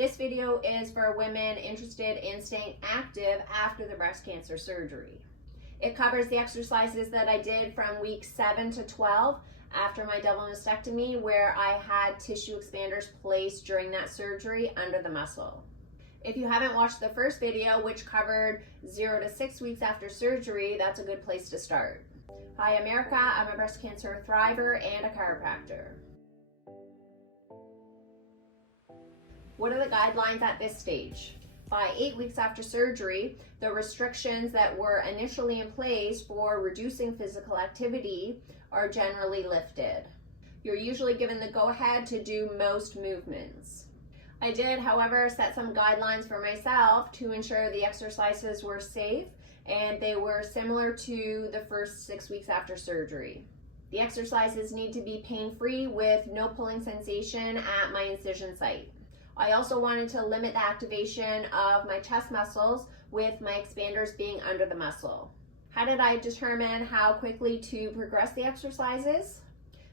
This video is for women interested in staying active after the breast cancer surgery. It covers the exercises that I did from week 7 to 12 after my double mastectomy, where I had tissue expanders placed during that surgery under the muscle. If you haven't watched the first video, which covered 0 to 6 weeks after surgery, that's a good place to start. Hi America, I'm a breast cancer thriver and a chiropractor. What are the guidelines at this stage? By 8 weeks after surgery, the restrictions that were initially in place for reducing physical activity are generally lifted. You're usually given the go-ahead to do most movements. I did, however, set some guidelines for myself to ensure the exercises were safe and they were similar to the first 6 weeks after surgery. The exercises need to be pain-free with no pulling sensation at my incision site. I also wanted to limit the activation of my chest muscles with my expanders being under the muscle. How did I determine how quickly to progress the exercises?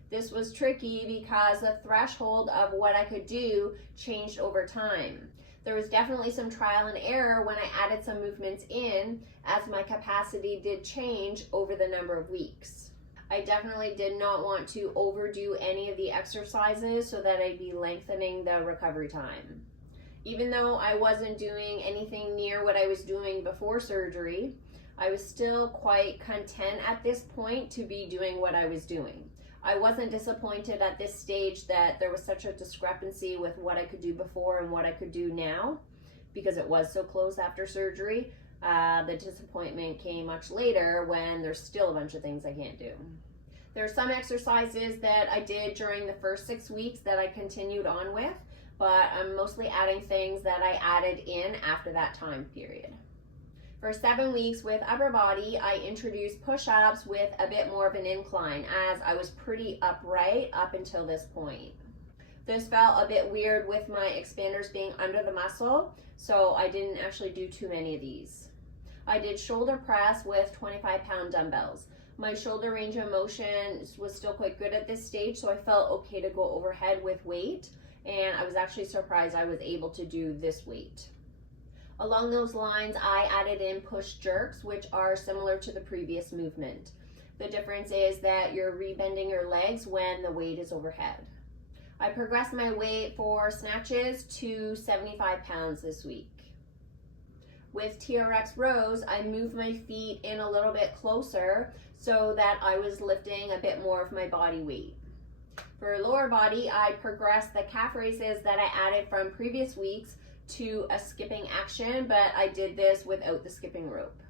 This was tricky because the threshold of what I could do changed over time. There was definitely some trial and error when I added some movements in, as my capacity did change over the number of weeks. I definitely did not want to overdo any of the exercises so that I'd be lengthening the recovery time. Even though I wasn't doing anything near what I was doing before surgery, I was still quite content at this point to be doing what I was doing. I wasn't disappointed at this stage that there was such a discrepancy with what I could do before and what I could do now, because it was so close after surgery. The disappointment came much later when there's still a bunch of things I can't do. There are some exercises that I did during the first 6 weeks that I continued on with, but I'm mostly adding things that I added in after that time period. For 7 weeks with upper body, I introduced push-ups with a bit more of an incline, as I was pretty upright up until this point. This felt a bit weird with my expanders being under the muscle, so I didn't actually do too many of these. I did shoulder press with 25-pound dumbbells. My shoulder range of motion was still quite good at this stage, so I felt okay to go overhead with weight, and I was actually surprised I was able to do this weight. Along those lines, I added in push jerks, which are similar to the previous movement. The difference is that you're rebending your legs when the weight is overhead. I progressed my weight for snatches to 75 pounds this week. With TRX rows, I moved my feet in a little bit closer so that I was lifting a bit more of my body weight. For lower body, I progressed the calf raises that I added from previous weeks to a skipping action, but I did this without the skipping rope.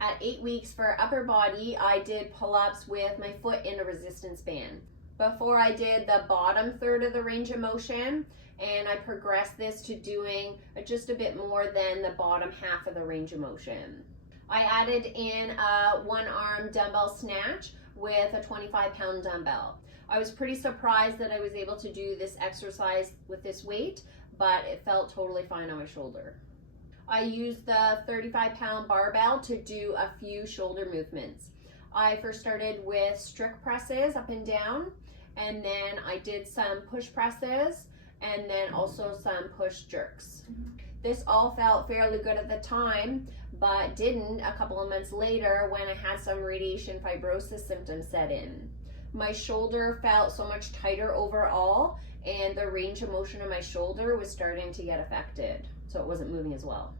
At 8 weeks for upper body, I did pull-ups with my foot in a resistance band. Before I did the bottom third of the range of motion, and I progressed this to doing just a bit more than the bottom half of the range of motion. I added in a one-arm dumbbell snatch with a 25-pound dumbbell. I was pretty surprised that I was able to do this exercise with this weight, but it felt totally fine on my shoulder. I used the 35-pound barbell to do a few shoulder movements. I first started with strict presses up and down, and then I did some push presses, and then also some push jerks. This all felt fairly good at the time, but didn't a couple of months later when I had some radiation fibrosis symptoms set in. My shoulder felt so much tighter overall, and the range of motion of my shoulder was starting to get affected, so it wasn't moving as well.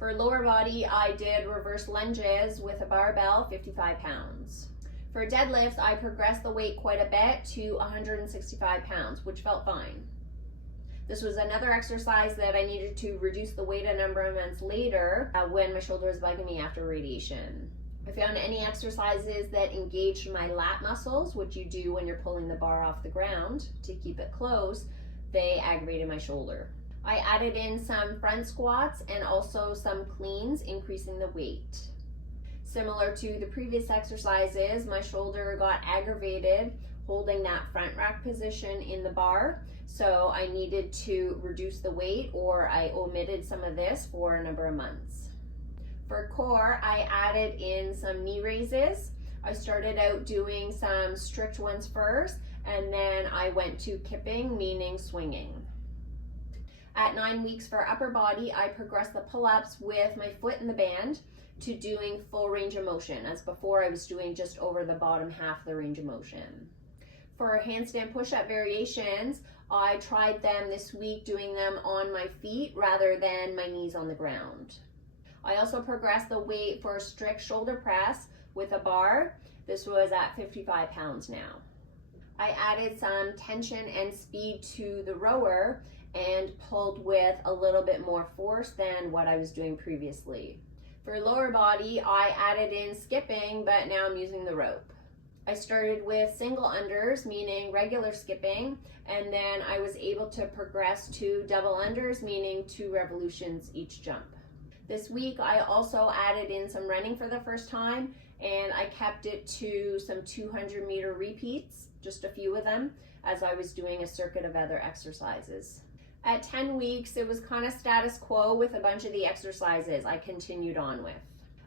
For lower body, I did reverse lunges with a barbell, 55 pounds. For deadlifts, I progressed the weight quite a bit to 165 pounds, which felt fine. This was another exercise that I needed to reduce the weight a number of months later when my shoulder was bugging me after radiation. I found any exercises that engaged my lat muscles, which you do when you're pulling the bar off the ground to keep it close, they aggravated my shoulder. I added in some front squats and also some cleans, increasing the weight. Similar to the previous exercises, my shoulder got aggravated holding that front rack position in the bar, so I needed to reduce the weight, or I omitted some of this for a number of months. For core, I added in some knee raises. I started out doing some strict ones first, and then I went to kipping, meaning swinging. At 9 weeks for upper body, I progressed the pull-ups with my foot in the band to doing full range of motion, as before I was doing just over the bottom half of the range of motion. For handstand push-up variations, I tried them this week doing them on my feet rather than my knees on the ground. I also progressed the weight for strict shoulder press with a bar. This was at 55 pounds now. I added some tension and speed to the rower and pulled with a little bit more force than what I was doing previously. For lower body, I added in skipping, but now I'm using the rope. I started with single unders, meaning regular skipping, and then I was able to progress to double unders, meaning 2 revolutions each jump. This week, I also added in some running for the first time, and I kept it to some 200-meter repeats, just a few of them, as I was doing a circuit of other exercises. At 10 weeks, it was kind of status quo with a bunch of the exercises I continued on with.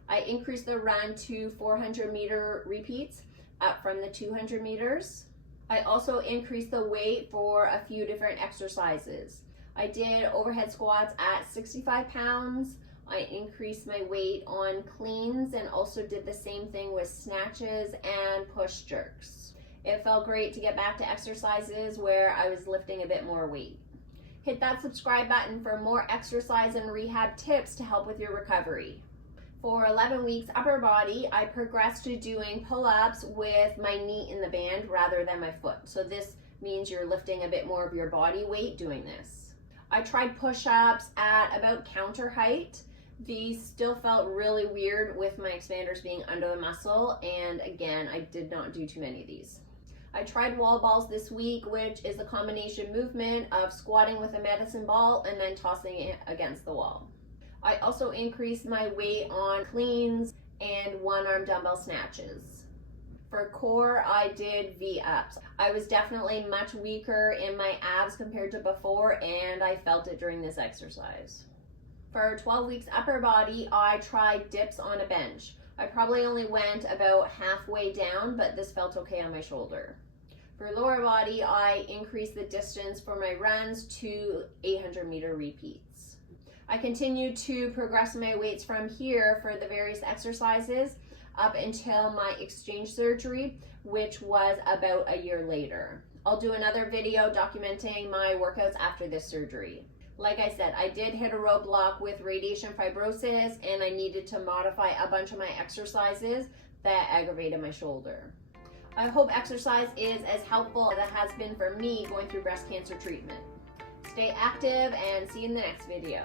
I increased the run to 400-meter repeats, up from the 200 meters. I also increased the weight for a few different exercises. I did overhead squats at 65 pounds. I increased my weight on cleans and also did the same thing with snatches and push jerks. It felt great to get back to exercises where I was lifting a bit more weight. Hit that subscribe button for more exercise and rehab tips to help with your recovery. For 11 weeks upper body, I progressed to doing pull-ups with my knee in the band rather than my foot. So this means you're lifting a bit more of your body weight doing this. I tried push-ups at about counter height. These still felt really weird with my expanders being under the muscle, and again, I did not do too many of these. I tried wall balls this week, which is a combination movement of squatting with a medicine ball and then tossing it against the wall. I also increased my weight on cleans and one-arm dumbbell snatches. For core, I did V-ups. I was definitely much weaker in my abs compared to before, and I felt it during this exercise. For 12 weeks upper body, I tried dips on a bench. I probably only went about halfway down, but this felt okay on my shoulder. For lower body, I increased the distance for my runs to 800-meter repeats. I continued to progress my weights from here for the various exercises up until my exchange surgery, which was about a year later. I'll do another video documenting my workouts after this surgery. Like I said, I did hit a roadblock with radiation fibrosis, and I needed to modify a bunch of my exercises that aggravated my shoulder. I hope exercise is as helpful as it has been for me going through breast cancer treatment. Stay active and see you in the next video.